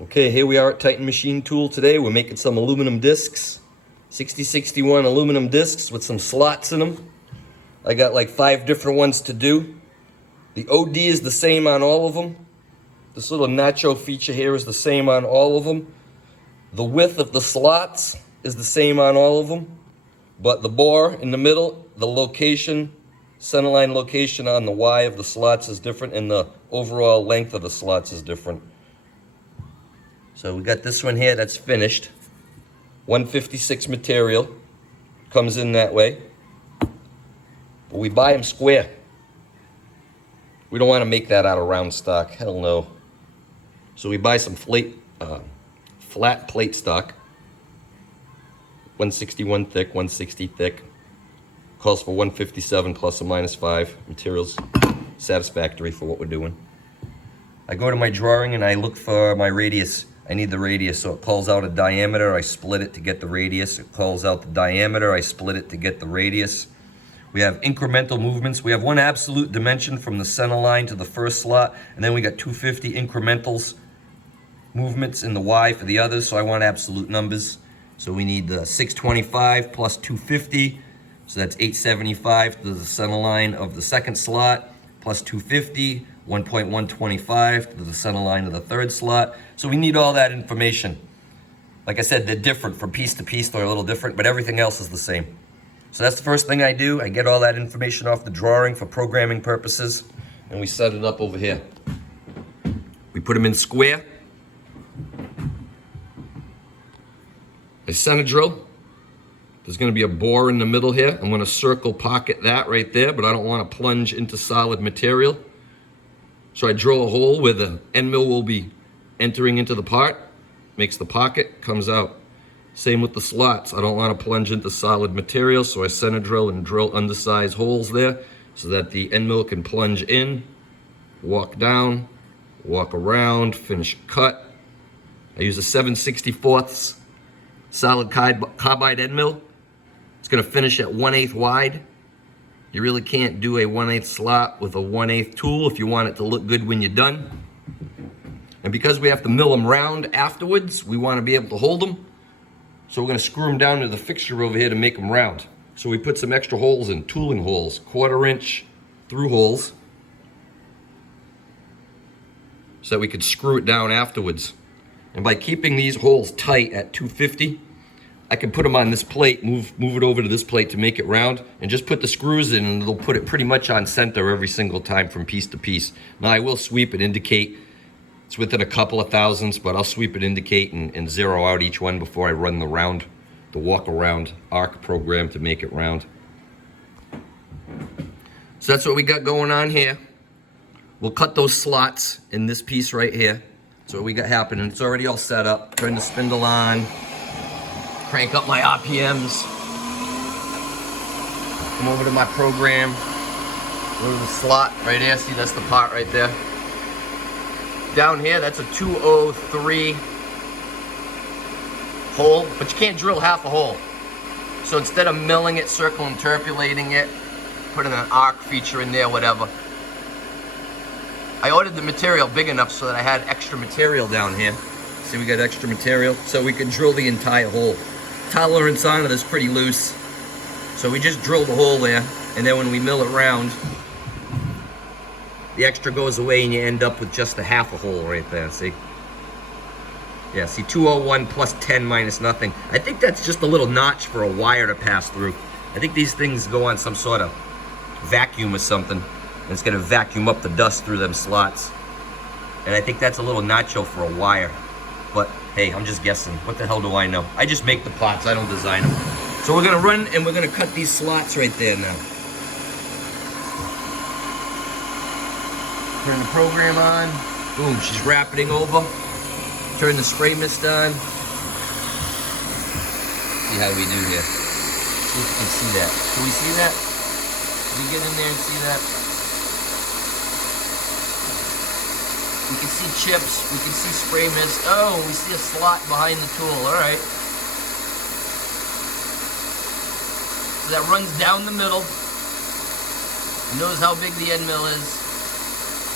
Okay, here we are at Titan Machine Tool today. We're making some aluminum discs, 6061 aluminum discs with some slots in them. I got like 5 different ones to do. The OD is the same on all of them. This little nacho feature here is the same on all of them. The width of the slots is the same on all of them, but the bore in the middle, the location, centerline location on the Y of the slots is different, and the overall length of the slots is different. So we got this one here that's finished. 156 material. Comes in that way. But we buy them square. We don't want to make that out of round stock. Hell no. So we buy some flat plate stock. 161 thick, 160 thick. Calls for 157 plus or minus 5. Materials satisfactory for what we're doing. I go to my drawing and I look for my radius. I need the radius, so it calls out a diameter. I split it to get the radius. It calls out the diameter. I split it to get the radius. We have incremental movements. We have one absolute dimension from the center line to the first slot, and then we got 250 incrementals movements in the Y for the others, so I want absolute numbers. So we need the 625 plus 250, so that's 875 to the center line of the second slot, plus 250, 1.125 to the center line of the third slot. So we need all that information. Like I said, they're different from piece to piece. They're a little different, but everything else is the same. So that's the first thing I do. I get all that information off the drawing for programming purposes, and we set it up over here. We put them in square. I center drill. There's going to be a bore in the middle here. I'm going to circle pocket that right there, but I don't want to plunge into solid material. So I drill a hole where the end mill will be entering into the part, makes the pocket, comes out. Same with the slots. I don't want to plunge into solid material, so I center drill and drill undersized holes there so that the end mill can plunge in, walk down, walk around, finish cut. I use a 7/64 solid carbide end mill. It's going to finish at 1/8 wide. You really can't do a 1/8 slot with a 1/8 tool if you want it to look good when you're done. And because we have to mill them round afterwards, we want to be able to hold them. So we're going to screw them down to the fixture over here to make them round. So we put some extra holes in, tooling holes, 1/4 inch through holes, so that we could screw it down afterwards. And by keeping these holes tight at 250, I can put them on this plate, move it over to this plate to make it round, and just put the screws in, and it'll put it pretty much on center every single time from piece to piece. Now I will sweep it, indicate it's within a couple of thousandths, but I'll sweep it, indicate, and zero out each one before I run the walk around arc program to make it round. So that's what we got going on here. We'll cut those slots in this piece right here. That's what we got happening. It's already all set up. Turn the spindle on. Crank up my RPMs. Come over to my program. Go to the slot right there. See, that's the part right there. Down here, that's a 203 hole, but you can't drill half a hole. So instead of milling it, circumterpolating it, putting an arc feature in there, whatever, I ordered the material big enough so that I had extra material down here. See, we got extra material, so we can drill the entire hole. Tolerance on it is pretty loose, so we just drill the hole there, and then when we mill it round, the extra goes away and you end up with just a half a hole right there, see? Yeah, see, 201 plus 10 minus nothing. I think that's just a little notch for a wire to pass through. I think these things go on some sort of vacuum or something, and it's gonna vacuum up the dust through them slots. And I think that's a little nacho for a wire. But hey, I'm just guessing. What the hell do I know? I just make the parts, I don't design them. So we're gonna run and we're gonna cut these slots right there now. Turn the program on. Boom, she's wrapping over. Turn the spray mist on. See how we do here. See if you can see that. Can we see that? Can we get in there and see that? We can see chips, we can see spray mist. Oh, we see a slot behind the tool, all right. So that runs down the middle. Knows how big the end mill is.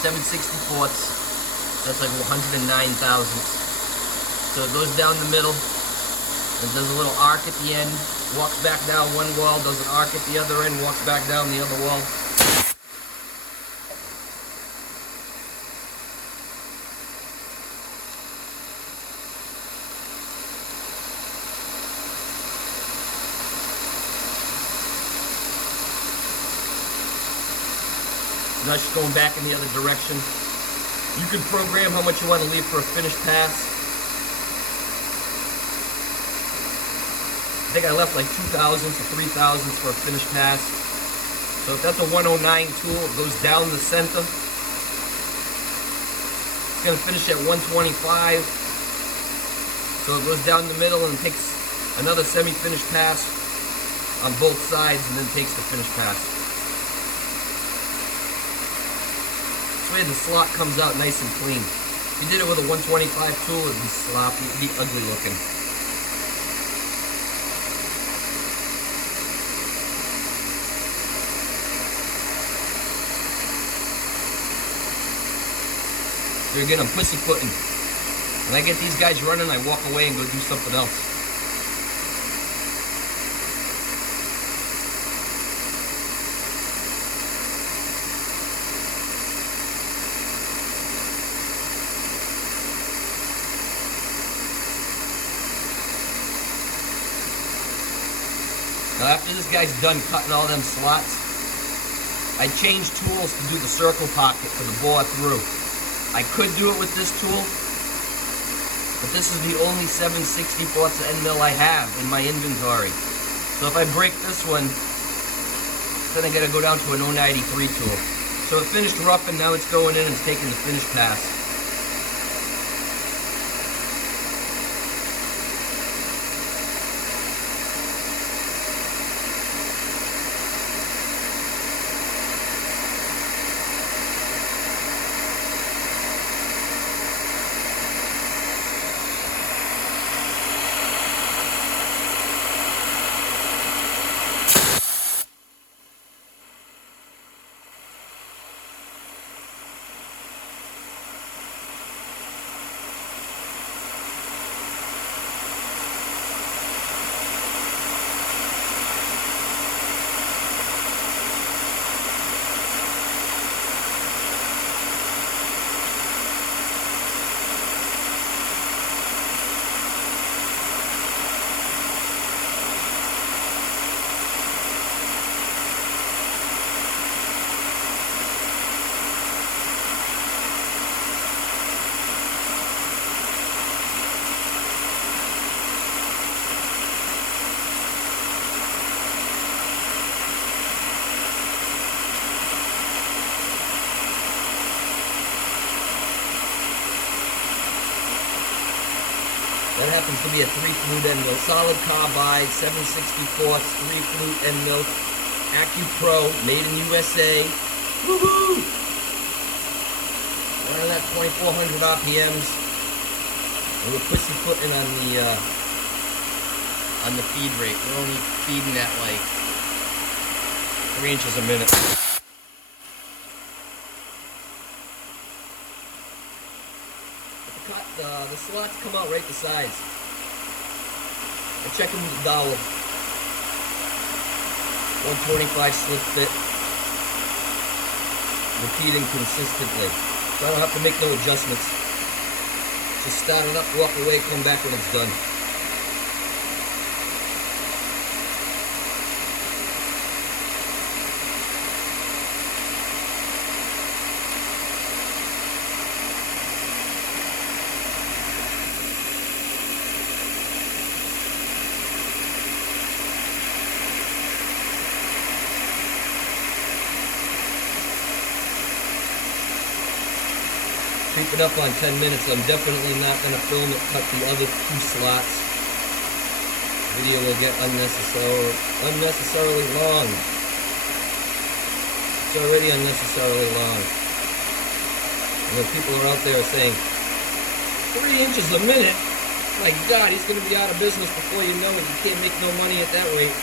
7/64. That's like 109 thousandths. So it goes down the middle, and does a little arc at the end, walks back down one wall, does an arc at the other end, walks back down the other wall. Now it's just going back in the other direction. You can program how much you want to leave for a finished pass. I think I left like 2,000 to 3,000 for a finished pass. So if that's a 109 tool, it goes down the center. It's going to finish at 125. So it goes down the middle and takes another semi-finished pass on both sides and then takes the finished pass. This way the slot comes out nice and clean. If you did it with a 125 tool, it'd be sloppy, it'd be ugly looking. So again, I'm pussyfooting. When I get these guys running, I walk away and go do something else. Now after this guy's done cutting all them slots, I changed tools to do the circle pocket for the bore through. I could do it with this tool, but this is the only 7/64 end mill I have in my inventory. So if I break this one, then I gotta go down to an 093 tool. So it finished rough and now it's going in and it's taking the finished pass. That happens to be a 3-flute end mill. Solid carbide, 7/64, 3-flute end mill. Acu-Pro, made in USA. Woohoo! Running at 2,400 RPMs. And we're pussyfooting on the feed rate. We're only feeding at like 3 inches a minute. The slots come out right to size. I check them with the dowel. 125 slip fit. Repeating consistently. So I don't have to make no adjustments. Just start it up, walk away, come back when it's done. Creep it up on 10 minutes. I'm definitely not going to film it, cut the other 2 slots. Video will get unnecessarily long. It's already unnecessarily long. And the people are out there saying, 3 inches a minute? My God, he's going to be out of business before you know it. You can't make no money at that rate.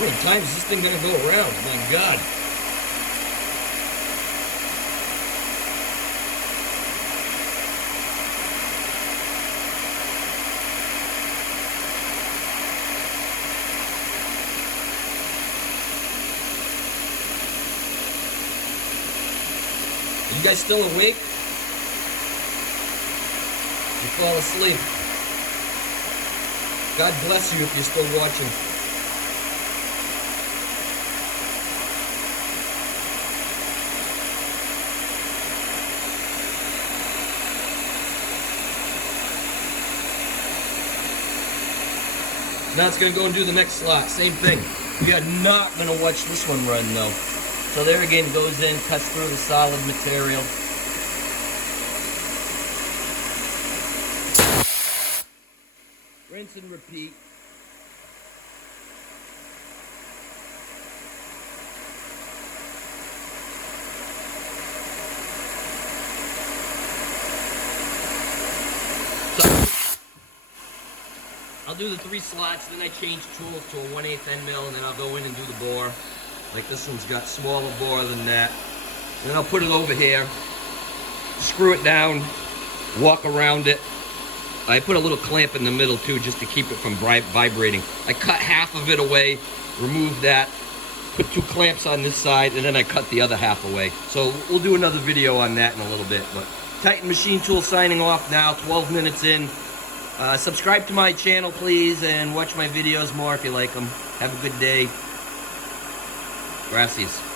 How many times is this thing gonna go around? My God. You guys still awake? You fall asleep. God bless you if you're still watching. Now it's going to go and do the next slot. Same thing. We are not going to watch this one run though. So there again, goes in, cuts through the solid material. Rinse and repeat. I'll do the 3 slots, then I change tools to a 1/8 end mill, and then I'll go in and do the bore. Like this one's got smaller bore than that. And then I'll put it over here, screw it down, walk around it. I put a little clamp in the middle too, just to keep it from vibrating. I cut half of it away, remove that, put 2 clamps on this side, and then I cut the other half away. So we'll do another video on that in a little bit. But Titan Machine Tool signing off now, 12 minutes in. Subscribe to my channel, please, and watch my videos more if you like them. Have a good day. Gracias.